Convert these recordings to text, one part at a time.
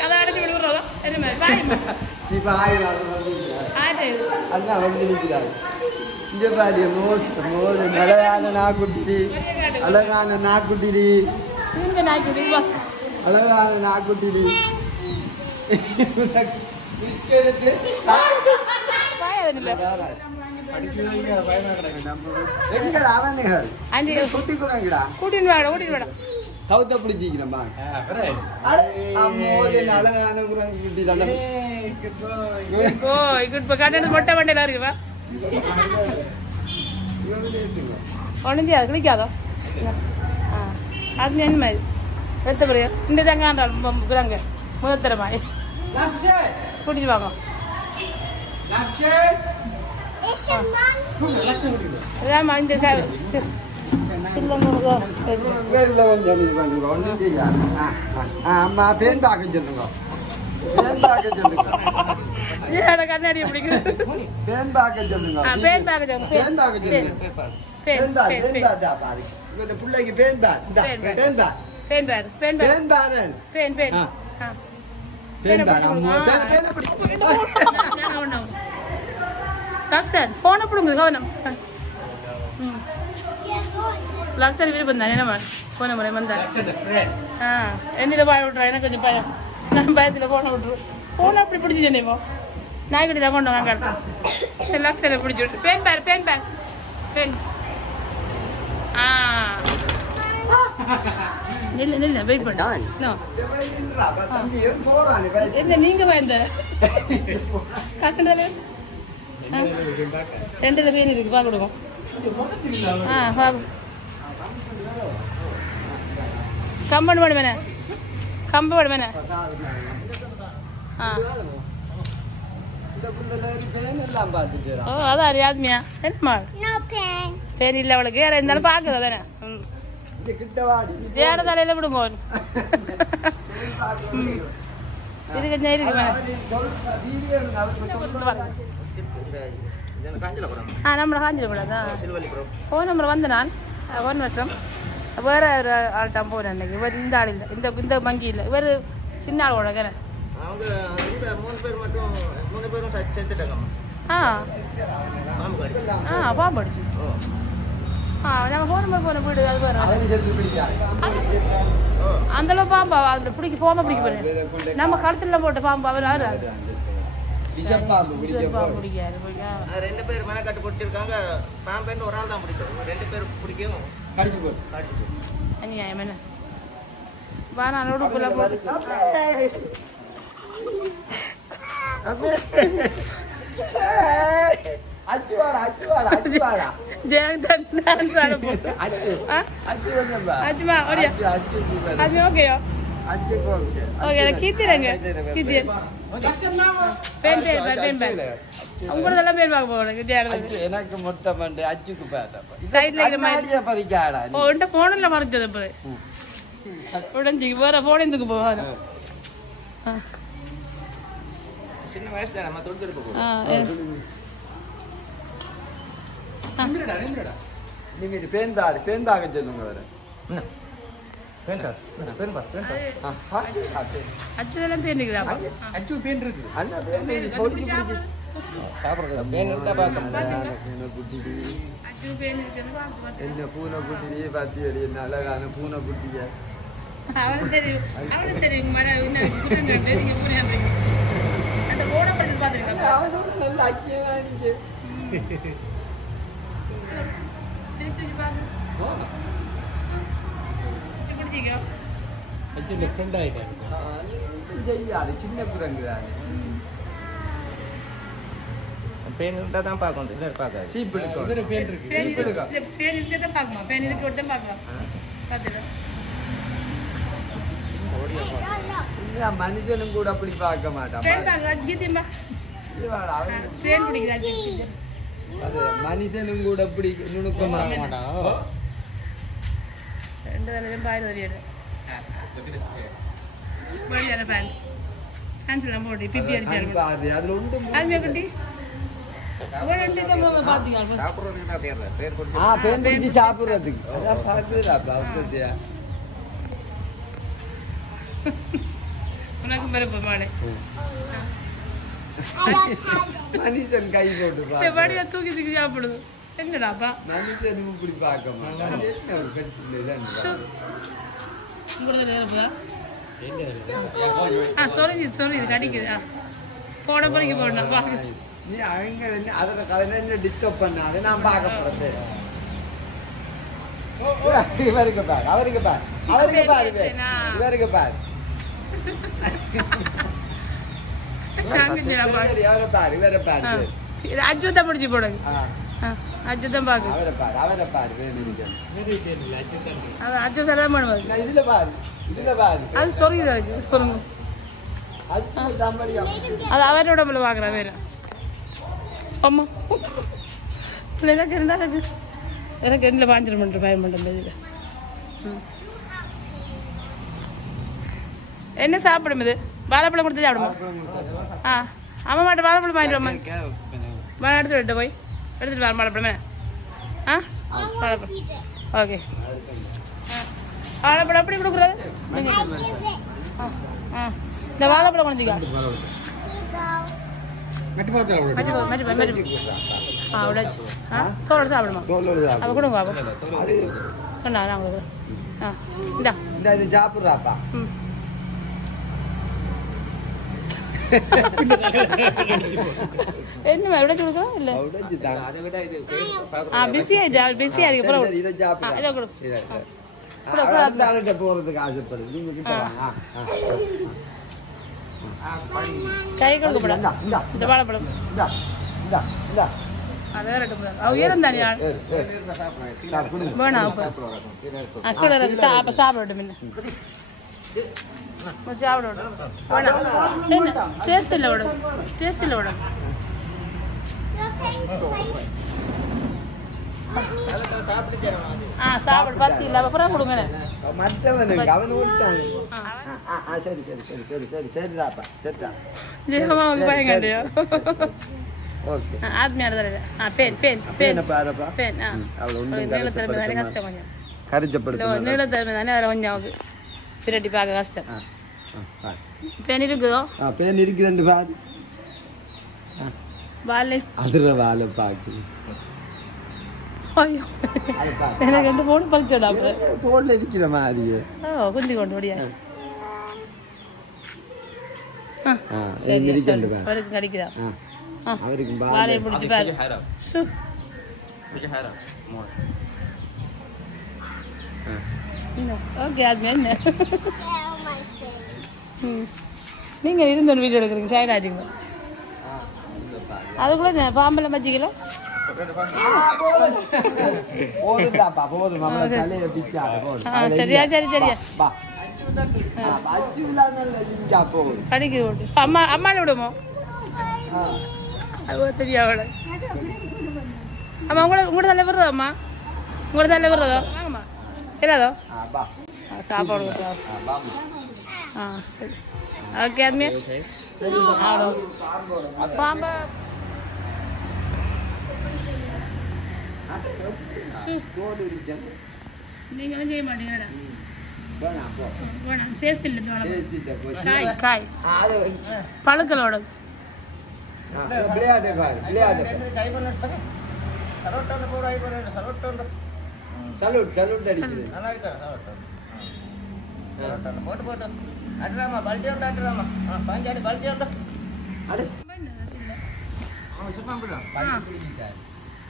கதை அடைச்சி விடுறதா என்ன அண்ணா வந்திருக்கிறார் இங்க பாரு மோது அழகான நாக்குட்டி அழகான நாக்குட்டி அழகான நாக்குட்டி கவுத்த பிடிச்சிக்கிறமா அழகான குட்டி தான் மொட்டை மண்டையில இருக்குவா ஒன்றும் செய்யாது கிளிக்காதோ அது என்ன மாதிரி வெத்த பிறகு இந்த தங்காண்டாங்க முதத்தரமா கூட்டிட்டு வாங்க அம்மா பேன் பார்க்க சொல்லுங்க கண்ணாடி பிடிக்கிறது பிள்ளைக்கு பேன் போன பிடுங்க கவனம் லக்ஷன் விருப்பம் தானே என்ன போன முறை வந்தா என்னில பாய விட்றா எனக்கு கொஞ்சம் பயம் நான் பயத்தில் போன விட்ரு போன அப்படி பிடிச்சி சொன்னேமோ நாய்க்குட்டி தான் கொண்டு வாங்க லக்ஷனை பிடிச்சி விட்டு பேன் பேன் இல்ல வெயிட் பண்ண என்ன நீங்க பயந்த கட்டுனதுல ரெண்டுல பேன் இருக்கு பாக்க கொடுக்கும் கம்பன் வேணுமே கம்பு வேணுமே அதான் அறியாதுமியா என்னம்மா பேன் இல்லை அவளுக்கு யார இருந்தாலும் பாக்குது தானே ஏட தலையில விடுங்க இருக்கு நம்மள காஞ்சிடக்கூடாதா போன் நம்பர் வந்து நான் 1 வருஷம் வேற ஒரு ஆள்கிட்ட போனேன் அன்னைக்கு இவர் இந்த ஆள் இல்லை இந்த மங்கி இல்லை இவர் சின்ன ஆளோட கேன பாம்பு அடிச்சு நாங்கள் போன மாதிரி போன வீடு அது வேறு அந்தளவு பாம்பா அந்த பிடிக்க போகாம பிடிக்க போறேன் நம்ம கழுத்துல போட்ட பாம்பு அவர் யாரு பிடிக்காது ரெண்டு பேர் மேல கட்டு போட்டுருக்காங்க பாம்பு ஒரு ஆள் தான் பிடிக்கும் ரெண்டு பேர் பிடிக்கும் அநியாயம் என்ன வா நான் உடுப்புல எனக்கு மொட்டை மண்டை அச்சுக்கு போன்ல மறைஞ்சது உடஞ்சி வேற போன் எதுக்கு போவாரு சின்ன வயசு தான் நம்ம தொடுத்து பேன் பாக்க சொல்லுங்க வேற அச்சுதெல்லாம் பேன் இருக்குதா அச்சு பேன் இருக்கு அண்ணா பேன் என்ன பூனை குட்டி பாத்தியடி என்ன அழகான பூனை குட்டிய நல்ல அக்கியமா இருக்கு சின்ன குரங்குதானே பேன் இருந்தா தான் பார்க்கணும் இல்லை பார்க்காது சீப் எடுக்கும் பேன் இருக்கு சீப் எடுக்கும் பேன் இருக்கு தான் பார்க்கணும் பேன் இருக்கு போட்டு தான் பார்க்கலாம் இல்ல மனுஷனும் கூட அப்படி பார்க்க மாட்டான் மனுஷனும் கூட அப்படி நுணுக்கமா மாட்டான் ரெண்டு தலையிலும் பாயில் வரையாது பேன்ஸ் எல்லாம் போட்டு பிப்பி அடிச்சாரு அதுல உண்டு அதுமே கட்டி பேன் பிடிச்சி சாப்பிடுறதுக்கு உனக்கு பருப்பு மாடு மனுஷன் கை போட்டு வடியா தூக்கி தூக்கி சாப்பிடுது என்னடாப்பா மனுஷன் இப்படி பார்க்க மாட்டான் உங்களுக்கு நேரப்பா சொல்லி இது கடிக்குது போட போறீங்க போடணும் பாக்குது நீ அங்க அதோட கதை டிஸ்டர்ப் பண்ண அதை நான் பார்க்க போறேன் இவருக்கு பாரு அவருக்கு பாரு அவருக்கு பாரு இவருக்கு பாரு அவரை பாரு இவரை பாரு அஜுதான் முடிச்சு போடுங்க அஜுதான் பாக்கு அவரை பாரு அஜுதான் பண்ணுவாரு இதுல பாரு அது சொல்லுங்க சொல்லுங்க அது அவரோட உடம்புல பாக்குறா வேற அம்மா எனக்கு இருந்தா எனக்கு எண்ணில் பாஞ்சிட பண்ணுற பயம் பண்ணுற இதில் என்ன சாப்பிடும் இது வாழைப்பழம் கொடுத்து சாப்பிடுமா அம்மா மாட்ட வாழைப்பழம் வாங்கிடுவோம்மா எடுத்துட்டு விட்டு போய் எடுத்துட்டு வர வாழைப்பழமே வாழைப்பழம் ஓகே வாழைப்பழம் எப்படி கொடுக்குறது இந்த வாழைப்பழம் குழந்தைக்கா தோலோட சாப்பிடுமா அப்ப கொடுங்க சொன்னா நான் கொடுக்குறேன் சாப்பிடுறாப்பா என்ன உடைச்சு கொடுக்குறோம் இல்ல பிஸி ஆயிருக்கு போறதுக்கு ஆசைப்படுது நீங்க கை கொடுக்கப்படா இந்த வாழைப்பழம் உயரம் தானே வேணாம் அப்ப சாப்பிடட்டும் என்ன சாப்பிட வேணாம் என்ன டேஸ்ட் இல்லை விடும் டேஸ்ட் இல்லை விடும் சாப்பிடு பசி இல்லை அப்புறம் கொடுங்க நீளத்தன்மை தானே அதில் கொஞ்சம் பிரட்டி பார்க்க கஷ்டம் பெண் இருக்குதோ பெண் இருக்குது பாரு வாழை அதுல வாழை பாக்கு எனக்கு 2 போன் பறிச்சோடா போன்ல இருக்கிற மாதிரியே குந்தி கொண்டு ஓடியா அவருக்கு கிடைக்குதா வாழையை பிடிச்சி பாரு ஓகே அது என்ன நீங்க இருந்து வீடியோ எடுக்கிறீங்க சைட் ஆட்டிங்களா அதுக்குள்ள பாம்பெல்லாம் வச்சிக்கல சரியா சரி சரியா கடிக்குது ஓட்டு அம்மால விடுமோ அது தெரியா அவள அம்மா உங்களோட தலை விடுறதோ அம்மா உங்களோட தலை விடுறதோ வாங்கம்மா இல்லாதோ சாப்பாடு சரி ஓகே ஆத்மியா பாம்பா நீங்களும் செய்ய மாட்டீங்கடா வேணாம் சேஸ்ட் இல்லை காய் காய் பழுக்களோட சலூட் சலூட் அடிக்குது போட்டு போட்டு அட்டுறாமா பல்ட்டி உண்டு அட்டுறாமா பஞ்சாடி பல்ட்டி உண்டு அடு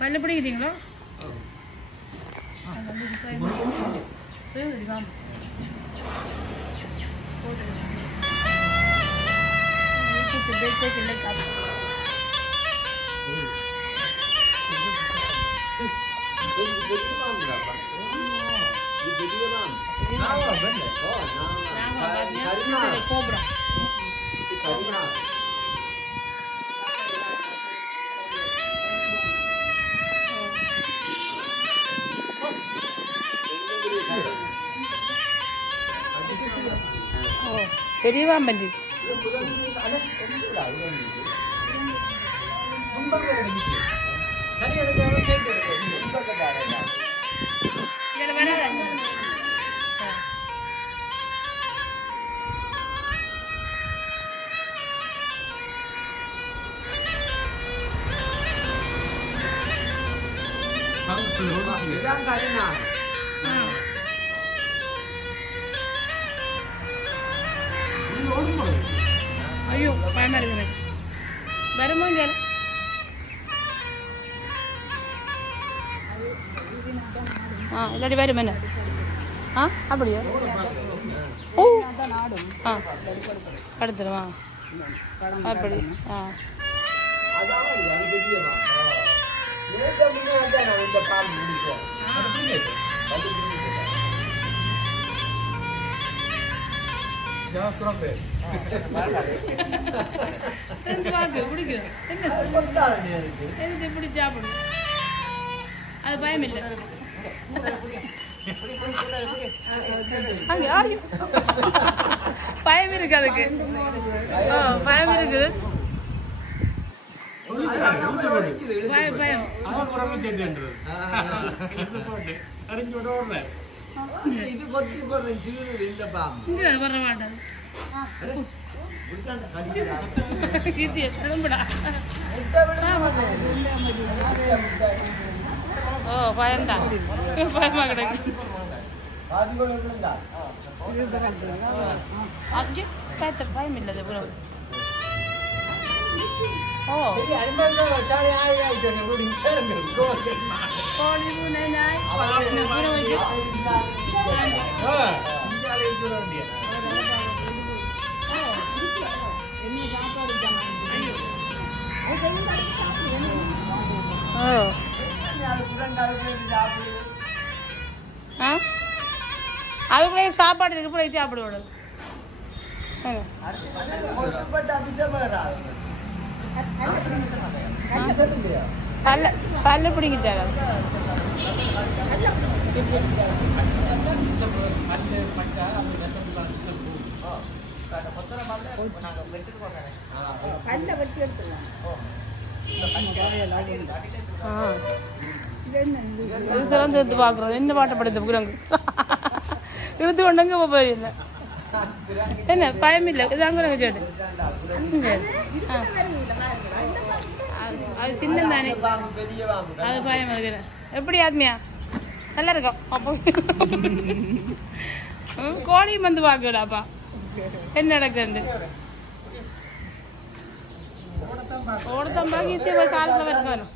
பல்ல பிடிக்கிறீங்களோ பெரிய பாம்பஞ்சி இதான் கரினா ஐயோ பயமா இருக்கு எனக்கு வருமோ இங்க இல்லாட்டி வரும் என்ன அப்படியா ஓ அடுத்துருவா அப்படி பிடிக்கும் என்ன இப்படி சாப்பிடும் அது பயம் இல்லை பயம் இருக்கு அதுக்கு பயம் இருக்குது பயம் இது கொத்தி போடுறேன் சிறு இந்த பாம்பு வர மாட்டேன் ஓ பயம்தான் பயமா கிடக்கு அஞ்சு பயம் இல்லது ப்ரோ ஓ கோழி பூனை நாய் அதுக்குள்ளே சாப்பாடு இருக்கு போய் சாப்பிடுவோம் பல்ல பிடிக்கிட்டாரா சிறந்து எடுத்து பாக்குறோம் என்ன பாட்டப்படுத்த குரங்கு இழுத்து கொண்டங்க போயிடல என்ன பயம் இல்லை இதான் குரங்கு சேட்டு அது சின்ன தானே அது பயம் அதுக்கு எப்படி ஆத்மியா நல்லா இருக்கும் அப்போ கோழியும் வந்து பாக்கடாப்பா என்ன நடக்குது ஓடத்தம்பா ஈஸியா போய் காலத்துல வரணும்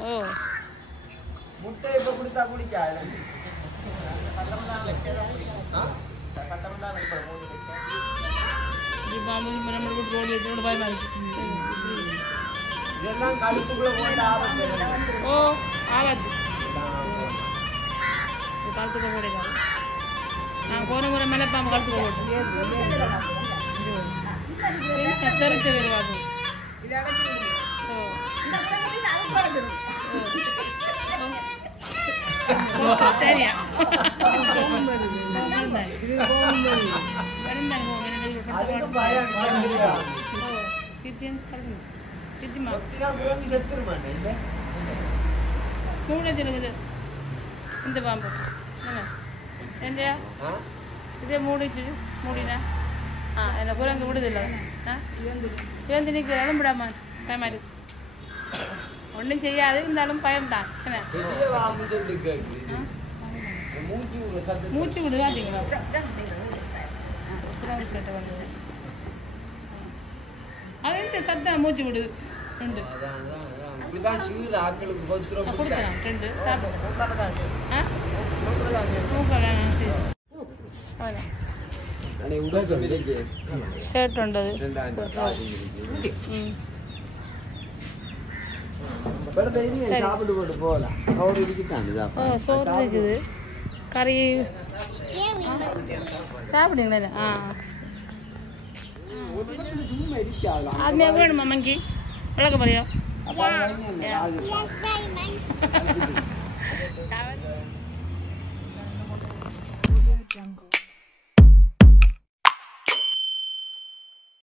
ஓ முட்டை இப்ப குடித்தா குடிக்காது இதெல்லாம் கழுத்துக்குள்ள போட்டு ஆபத்து ஓ ஆபத்து கழுத்துக்க போடுங்க நான் போன முறை மேலே பாம்பு கழுத்துக்க போட்டேன் தெரிஞ்ச வருவாது சரியா இந்த பாம்பு என்னையா இதே மூடிச்சு மூடினா என்ன குரங்கு விடுதில்ல இழந்து நிற்க இளம்பிடாமா பயமா இருக்கு ஒன்றும் செய்யாது இருந்தாலும் பயம்தான் என்ன மூச்சு விடுதாட்டீங்களா அது எந்த சத்தம் மூச்சு விடுது ரெண்டு ரெண்டு ஷர்ட் உண்டது சோறு இருக்குது கறி சாப்பிடுங்களா அது வேணுமா மங்கி விளக்க போறியா